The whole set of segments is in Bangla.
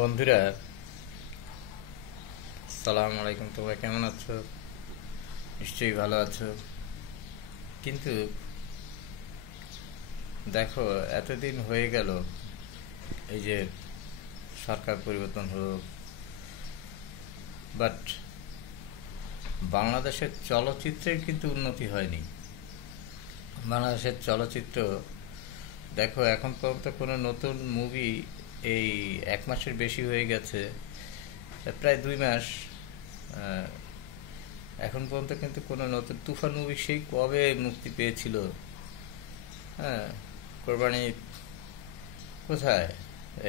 বন্ধুরা, সালাম আলাইকুম। তোমরা কেমন আছো? নিশ্চয়ই ভালো আছো। কিন্তু দেখো, এতদিন হয়ে গেল এই যে সরকার পরিবর্তন হলো, বাট বাংলাদেশের চলচ্চিত্রের কিন্তু উন্নতি হয়নি। বাংলাদেশের চলচ্চিত্র দেখো, এখন পর্যন্ত কোনো নতুন মুভি এই 1 মাসের বেশি হয়ে গেছে, প্রায় 2 মাস। আহ, এখন পর্যন্ত কিন্তু কোনো নতুন তুফান মুভি সেই কবে মুক্তি পেয়েছিল? হ্যাঁ, কোরবানি কোথায়?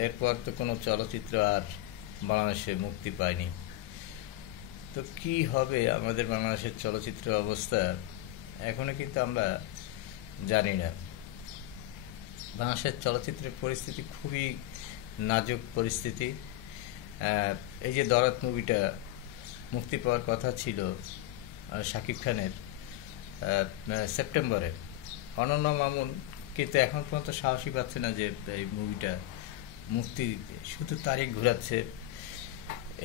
এরপর তো কোনো চলচ্চিত্র আর বাংলাদেশে মুক্তি পায়নি। তো কি হবে আমাদের বাংলাদেশের চলচ্চিত্র অবস্থা, এখনো কিন্তু আমরা জানি না। বাংলাদেশের চলচ্চিত্রের পরিস্থিতি খুবই নাজুক পরিস্থিতি। আহ, এই যে দরাত মুভিটা মুক্তি পাওয়ার কথা ছিল শাকিব খানের সেপ্টেম্বরে, অনন্য মামুন কিন্তু এখন পর্যন্ত সাহসী পাচ্ছে না যে এই মুভিটা মুক্তি দিতে। শুধু তারিখ ঘোরাচ্ছে,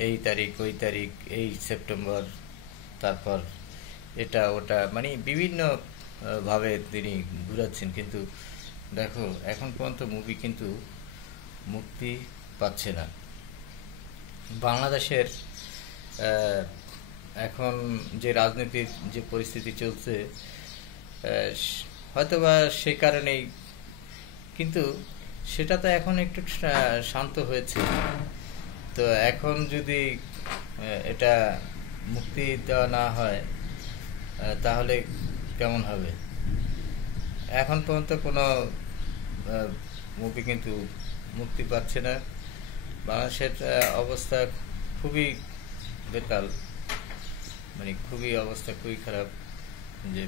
এই তারিখ ওই তারিখ, এই সেপ্টেম্বর, তারপর এটা ওটা, মানে বিভিন্ন ভাবে তিনি ঘুরাচ্ছেন। কিন্তু দেখো, এখন পর্যন্ত মুভি কিন্তু মুক্তি পাচ্ছে না। বাংলাদেশের আহ, এখন যে রাজনীতির যে পরিস্থিতি চলছে, হয়তোবা সেই কারণেই, কিন্তু সেটা তো এখন একটু শান্ত হয়েছে। তো এখন যদি এটা মুক্তি দেওয়া না হয়, তাহলে কেমন হবে? এখন পর্যন্ত কোনো মুভি কিন্তু মুক্তি পাচ্ছে না। বাংলাদেশের অবস্থা খুবই বেতাল, মানে খুবই অবস্থা খুবই খারাপ। যে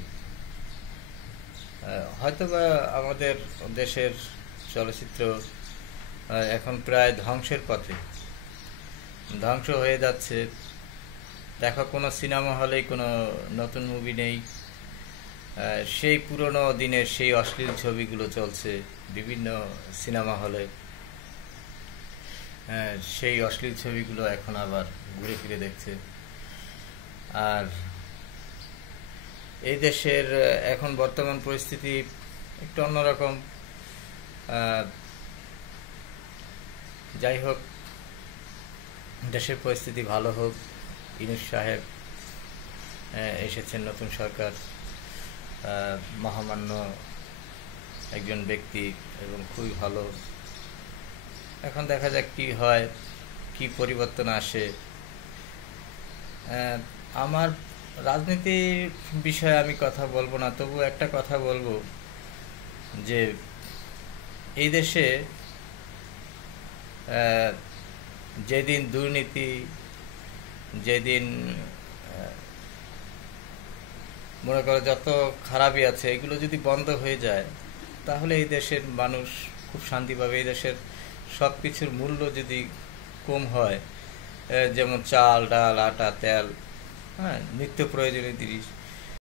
হয়তোবা আমাদের দেশের চলচ্চিত্র এখন প্রায় ধ্বংসের পথে, ধ্বংস হয়ে যাচ্ছে। দেখো, কোনো সিনেমা হলে কোনো নতুন মুভি নেই। সেই পুরনো দিনের সেই অশ্লীল ছবিগুলো চলছে বিভিন্ন সিনেমা হলে। সেই অশ্লীল ছবিগুলো এখন আবার ঘুরে ফিরে দেখছে। আর এই দেশের এখন বর্তমান পরিস্থিতি একটু অন্যরকম। যাই হোক, দেশের পরিস্থিতি ভালো হোক। ইউনূস সাহেব এসেছেন, নতুন সরকার, মহামান্য একজন ব্যক্তি এবং খুবই ভালো। এখন দেখা যাক কি হয়, কি পরিবর্তন আসে। আমার রাজনীতির বিষয়ে আমি কথা বলবো না, তবু একটা কথা বলবো যে এই দেশে যেদিন দুর্নীতি, যেদিন মনে করো যত খারাপই আছে, এগুলো যদি বন্ধ হয়ে যায়, তাহলে এই দেশের মানুষ খুব শান্তি পাবে। এই দেশের সব কিছুর মূল্য যদি কম হয়, যেমন চাল ডাল আটা তেল, হ্যাঁ, নিত্য প্রয়োজনীয় জিনিস,